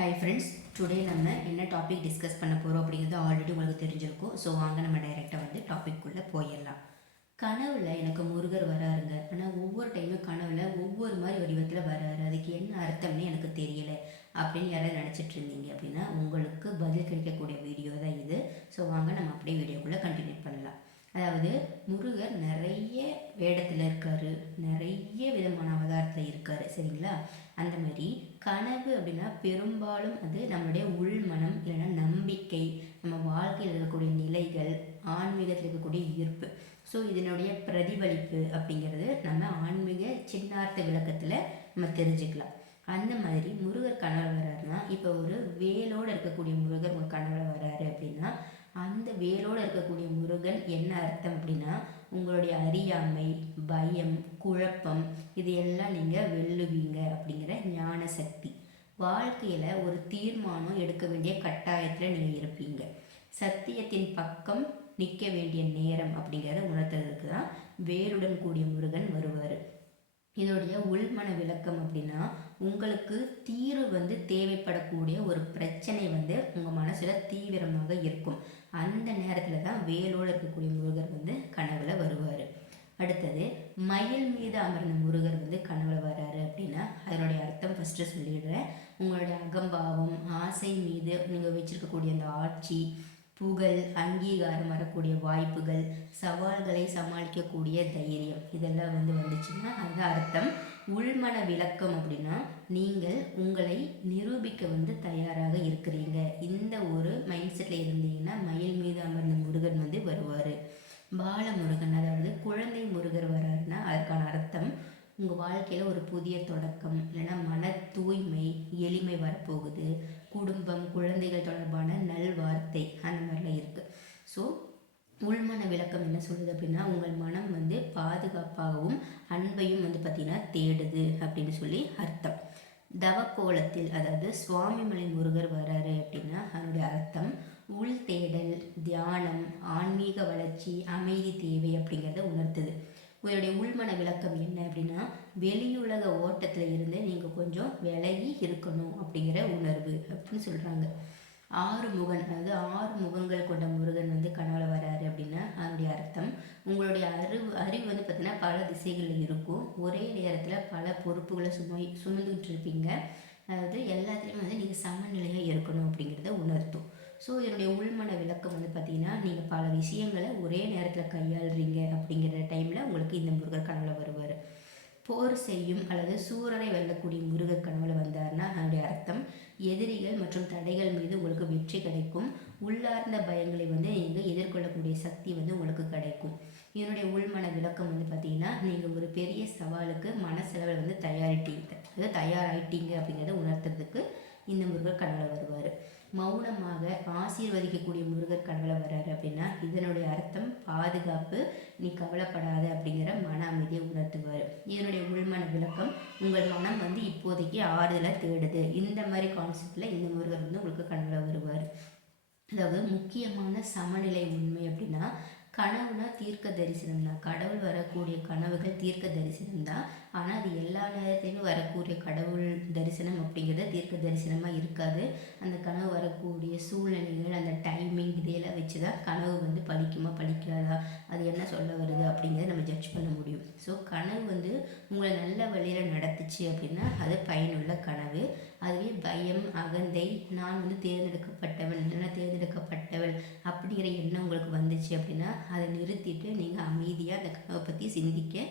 Hi friends, today நம்ம என்ன topic discuss பண்ண போகிறோம் அப்படிங்கிறது ஆல்ரெடி உங்களுக்கு தெரிஞ்சிருக்கும். ஸோ வாங்க நம்ம டைரெக்டாக டாபிக்குள்ளே போயிடலாம். கனவில் எனக்கு முருகர் வராருங்க. ஆனால் ஒவ்வொரு டைமும் கனவில் ஒவ்வொரு மாதிரி வடிவத்தில் வராரு. அதுக்கு என்ன அர்த்தம்னு எனக்கு தெரியலை அப்படின்னு யாராவது நினச்சிட்டு இருந்தீங்க அப்படின்னா உங்களுக்கு பதில் கிடைக்கக்கூடிய வீடியோ தான் இது. ஸோ வாங்க நம்ம அப்படியே வீடியோக்குள்ளே கண்டினியூ பண்ணலாம். அதாவது முருகர் நிறைய வேடத்தில் இருக்கார், நிறைய விதமான அவதாரத்தில் இருக்கார், சரிங்களா? அந்த மாதிரி கனவு அப்படின்னா பெரும்பாலும் அது நம்மளுடைய உள்மனம் இல்லைன்னா நம்பிக்கை, நம்ம வாழ்க்கையில் இருக்கக்கூடிய நிலைகள், ஆன்மீகத்தில் இருக்கக்கூடிய ஈர்ப்பு. ஸோ இதனுடைய பிரதிபலிப்பு அப்படிங்கிறது நம்ம ஆன்மீக சின்னார்த்த விளக்கத்தில் நம்ம தெரிஞ்சுக்கலாம். அந்த மாதிரி முருகர் கனவு வர்றாருன்னா, இப்போ ஒரு வேலோடு இருக்கக்கூடிய முருகர் உங்கள் கனவுல வர்றாரு அப்படின்னா, அந்த வேலோடு இருக்கக்கூடிய முருகன் என்ன அர்த்தம் அப்படின்னா, உங்களுடைய அறியாமை, பயம், குழப்பம் இது எல்லாம் நீங்கள் வெல்லுவீங்க அப்படிங்கிற ஞான சக்தி. வாழ்க்கையில் ஒரு தீர்மானம் எடுக்க வேண்டிய கட்டாயத்தில் நீங்கள் இருப்பீங்க. சத்தியத்தின் பக்கம் நிற்க வேண்டிய நேரம் அப்படிங்கிறத உணர்த்துறதுக்கு தான் வேலுடன் கூடிய முருகன் வருவார். இதோடைய உள்மன விளக்கம் அப்படின்னா, உங்களுக்கு தீர்வு தேவைப்படக்கூடிய ஒரு பிரச்சனை உங்கள் மனசில் தீவிரமாக இருக்கும். அந்த நேரத்தில் தான் வேலோடு இருக்கக்கூடிய முருகர் கனவுல வருவார். அடுத்தது, மயில் மீது அமர்ந்த முருகர் கனவுல வர்றாரு அப்படின்னா அதனுடைய அர்த்தம் ஃபஸ்ட்டு சொல்லிடுறேன். உங்களுடைய அகம்பாவம், ஆசை மீது நீங்கள் வச்சிருக்கக்கூடிய அந்த ஆட்சி, புகழ், அங்கீகாரம் வரக்கூடிய வாய்ப்புகள், சவால்களை சமாளிக்கக்கூடிய தைரியம், இதெல்லாம் வந்துச்சுன்னா அது அர்த்தம். உள்மன விளக்கம் அப்படின்னா நீங்கள் உங்களை நிரூபிக்க தயாராக இருக்கிறீங்க. இந்த ஒரு மைண்ட் செட்டில் இருந்தீங்கன்னா மயில் மீது அமர்ந்த முருகன் வருவார். பாலமுருகன், அதாவது குழந்தை முருகர் வர்றாருன்னா அதுக்கான அர்த்தம் உங்கள் வாழ்க்கையில் ஒரு புதிய தொடக்கம் இல்லைன்னா மன தூய்மை, எளிமை வரப்போகுது. குடும்பம், குழந்தைகள் தொடர்பான நல்வார்த்தை அந்த மாதிரிலாம் இருக்குது. ஸோ உள்மன விளக்கம் என்ன சொல்லுது அப்படின்னா, உங்கள் மனம் பாதுகாப்பாகவும் அன்பையும் பார்த்திங்கன்னா தேடுது அப்படின்னு சொல்லி அர்த்தம். தவக்கோலத்தில், அதாவது சுவாமிமலை முருகர் வர்றாரு அப்படின்னா அதனுடைய அர்த்தம் உள் தேடல், தியானம், ஆன்மீக வளர்ச்சி, அமைதி தேவை அப்படிங்கிறத உணர்த்துது. உங்களுடைய உள்மன விளக்கம் என்ன அப்படின்னா, வெளியுலக ஓட்டத்தில் இருந்து நீங்கள் கொஞ்சம் விலகி இருக்கணும் அப்படிங்கிற உணர்வு அப்படின்னு சொல்கிறாங்க. 6 முகன், அதாவது 6 முகங்கள் கொண்ட முருகன் கனவுல வராரு அப்படின்னா அதனுடைய அர்த்தம் உங்களுடைய அறிவு பார்த்தீங்கன்னா பல திசைகளில் இருக்கும். ஒரே நேரத்தில் பல பொறுப்புகளை சுமந்துக்கிட்டு இருப்பீங்க. அதாவது எல்லாத்துலேயுமே நீங்கள் சமநிலையாக இருக்கணும் அப்படிங்கிறத உணர்த்தும். ஸோ இதனுடைய உள்மன விளக்கம் பார்த்தீங்கன்னா, நீங்கள் பல விஷயங்களை ஒரே நேரத்தில் கையாளுறீங்க அப்படிங்கிற டைமில் உங்களுக்கு இந்த முருகர் கனவுல வருவார். போர் செய்யும் அல்லது சூரனை வெல்லக்கூடிய முருகர் கனவுல வந்தார்னா அதனுடைய அர்த்தம் எதிரிகள் மற்றும் தடைகள் மீது உங்களுக்கு வெற்றி கிடைக்கும். உள்ளார்ந்த பயங்களை நீங்கள் எதிர்கொள்ளக்கூடிய சக்தி உங்களுக்கு கிடைக்கும். இதனுடைய உள்மன விளக்கம் பார்த்தீங்கன்னா, நீங்கள் ஒரு பெரிய சவாலுக்கு மனசெலவில் தயாராகிட்டீங்க அப்படிங்கிறத உணர்த்துறதுக்கு இந்த முருகர் கனவுல வருவார். மௌனமாக ஆசீர்வதிக்கக்கூடிய முருகர் கனவுல வர்றாரு அப்படின்னா இதனுடைய அர்த்தம் பாதுகாப்பு, நீ கவலைப்படாத அப்படிங்கிற மன அமைதியை உணர்த்துவார். இதனுடைய உள்மன விளக்கம் உங்கள் மனம் இப்போதைக்கு ஆறுதலை தேடுது. இந்த மாதிரி கான்செப்டில் இந்த முருகர் உங்களுக்கு கனவுல வருவார். அதாவது முக்கியமான சமநிலை உண்மை அப்படின்னா, கனவுனா தீர்க்க தரிசனம் தான். கடவுள் வரக்கூடிய கனவுகள் தீர்க்க தரிசனம் தான். ஆனால் அது எல்லா நேரத்திலும் வரக்கூடிய கடவுள் தரிசனம் அப்படிங்கிறது தீர்க்க தரிசனமாக இருக்காது. அந்த கனவு வரக்கூடிய சூழ்நிலைகள், அந்த டைமிங் இதையெல்லாம் வச்சு தான் கனவு பலிக்குமா பலிக்காதா, அது என்ன சொல்ல வருது அப்படிங்கிறத நம்ம ஜட்ஜ் பண்ண முடியும். ஸோ கனவு உங்களை நல்ல வழியில் நடத்துச்சு அப்படின்னா அது பயனுள்ள கனவு. அதுவே பயம், அகந்தை, நான் தேர்ந்தெடுக்கப்பட்டவன் இல்லைன்னா தேர்ந்தெடுக்கப்பட்டவள் அப்படிங்கிற எண்ணம் உங்களுக்கு வந்துச்சு அப்படின்னா அதை நிறுத்திட்டு நீங்கள் அமைதியாக அந்த கனவை பற்றி சிந்திக்க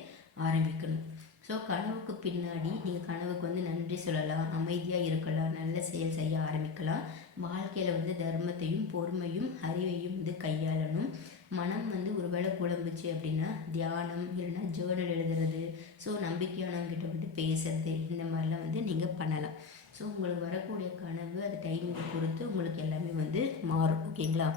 ஆரம்பிக்கணும். ஸோ கனவுக்கு பின்னாடி நீங்கள் கனவுக்கு நன்றி சொல்லலாம், அமைதியாக இருக்கலாம், நல்ல செயல் செய்ய ஆரம்பிக்கலாம். வாழ்க்கையில் தர்மத்தையும் பொறுமையும் அறிவையும் கையாளணும். மனம் ஒருவேளை குழம்புச்சு அப்படின்னா தியானம் இல்லைன்னா ஜேர்னல் எழுதுறது, ஸோ நம்பிக்கையானவங்கிட்ட பேசுறது, இந்த மாதிரிலாம் நீங்கள் பண்ணலாம். ஸோ உங்களுக்கு வரக்கூடிய கனவு அது டைமிங்கை பொறுத்து உங்களுக்கு எல்லாமே மாறும். ஓகேங்களா?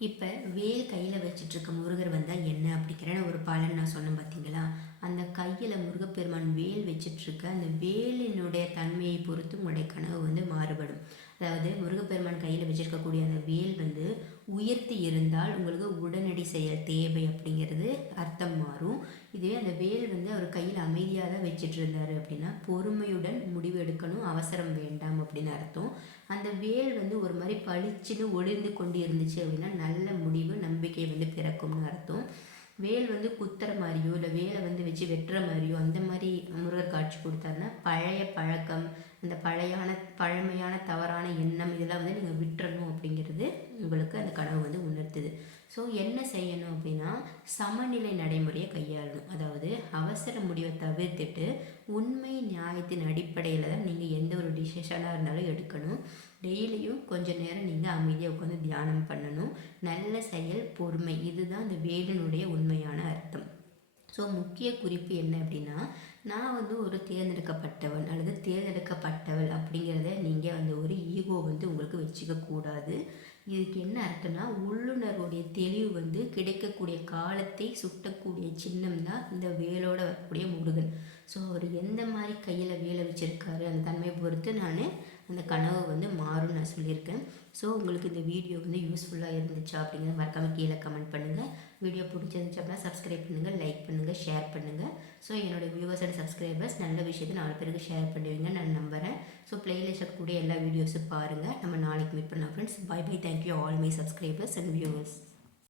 இப்போ வேல் கையில் வச்சிட்ருக்க முருகர் வந்தால் என்ன அப்படிங்கிற ஒரு பலன் நான் சொன்னேன் பார்த்தீங்களா? அந்த கையில் முருகப்பெருமான் வேல் வச்சிட்ருக்க அந்த வேலினுடைய தன்மையை பொறுத்து உங்களுடைய கனவு மாறுபடும். அதாவது முருகப்பெருமான் கையில் வச்சுருக்கக்கூடிய அந்த வேல் வந்து உயர்த்தி இருந்தால் உங்களுக்கு உடனடி செயல் தேவை அப்படிங்கிறது அர்த்தம் மாறும். இதுவே அந்த வேல் வந்து அவர் கையில் அமைதியாக தான் வச்சுட்டு இருந்தார் அப்படின்னா பொறுமையுடன் முடிவு எடுக்கணும், அவசரம் வேண்டாம் அப்படின்னு அர்த்தம். அந்த வேல் வந்து ஒரு மாதிரி பளிச்சுன்னு ஒளிர்ந்து கொண்டு இருந்துச்சு அப்படின்னா நல்ல முடிவு நம்பிக்கை வந்து பிறக்கும்னு அர்த்தம். வேல் வந்து குத்துற மாதிரியோ இல்லை வேலை வந்து வச்சு வெட்டுற மாதிரியோ அந்த மாதிரி முருகர் காட்சி கொடுத்தாருன்னா பழைய பழக்கம், அந்த பழமையான தவறான எண்ணம் இதெல்லாம் வந்து நீங்கள் விட்டுறணும் அப்படிங்கிறது உங்களுக்கு அந்த கனவு வந்து உணர்த்துது. ஸோ என்ன செய்யணும் அப்படின்னா சமநிலை நடைமுறையை கையாளணும். அதாவது அவசர முடிவை தவிர்த்துட்டு உண்மை நியாயத்தின் அடிப்படையில் தான் நீங்கள் எந்த ஒரு டிசிஷனாக இருந்தாலும் எடுக்கணும். டெய்லியும் கொஞ்சம் நேரம் நீங்கள் அமைதியாக உட்காந்து தியானம் பண்ணணும். நல்ல செயல், பொறுமை, இதுதான் இந்த வேலினுடைய உண்மையான அர்த்தம். ஸோ முக்கிய குறிப்பு என்ன அப்படின்னா நான் வந்து ஒரு தேர்ந்தெடுக்கப்பட்டவன் அல்லது தேர்ந்தெடுக்கப்பட்டவள் அப்படிங்கிறத நீங்கள் வந்து ஒரு ஈகோ வந்து உங்களுக்கு வச்சுக்க கூடாது. இதுக்கு என்ன அர்த்தம்னா உள்ளுணர்வுடைய தெளிவு வந்து கிடைக்கக்கூடிய காலத்தை சுட்டக்கூடிய சின்னம் தான் இந்த வேலோட வரக்கூடிய முருகன். ஸோ அவர் எந்த மாதிரி கையில் வேலை வச்சுருக்காரு அந்த தன்மையை பொறுத்து நான் அந்த கனவு வந்து மாறும்னு நான் சொல்லியிருக்கேன். ஸோ உங்களுக்கு இந்த வீடியோ வந்து யூஸ்ஃபுல்லாக இருந்துச்சா அப்படிங்கிறத மறக்காமல் கீழே கமெண்ட் பண்ணுங்கள். வீடியோ பிடிச்சிருந்துச்சு அப்படின்னா சப்ஸ்கிரைப் பண்ணுங்கள், லைக் பண்ணுங்கள், ஷேர் பண்ணுங்கள். ஸோ என்னோடய வியூவர்ஸ் அண்ட் சப்ஸ்கிரைபர்ஸ் நல்ல விஷயத்தை 4 பேருக்கு ஷேர் பண்ணுவீங்க நான் நம்புகிறேன். ஸோ பிளேலிஸ்ட் இருக்கக்கூடிய எல்லா வீடியோஸும் பாருங்கள். நம்ம நாளைக்கு மீட் பண்ணலாம் friends. Bye bye. Thank you all my subscribers and viewers.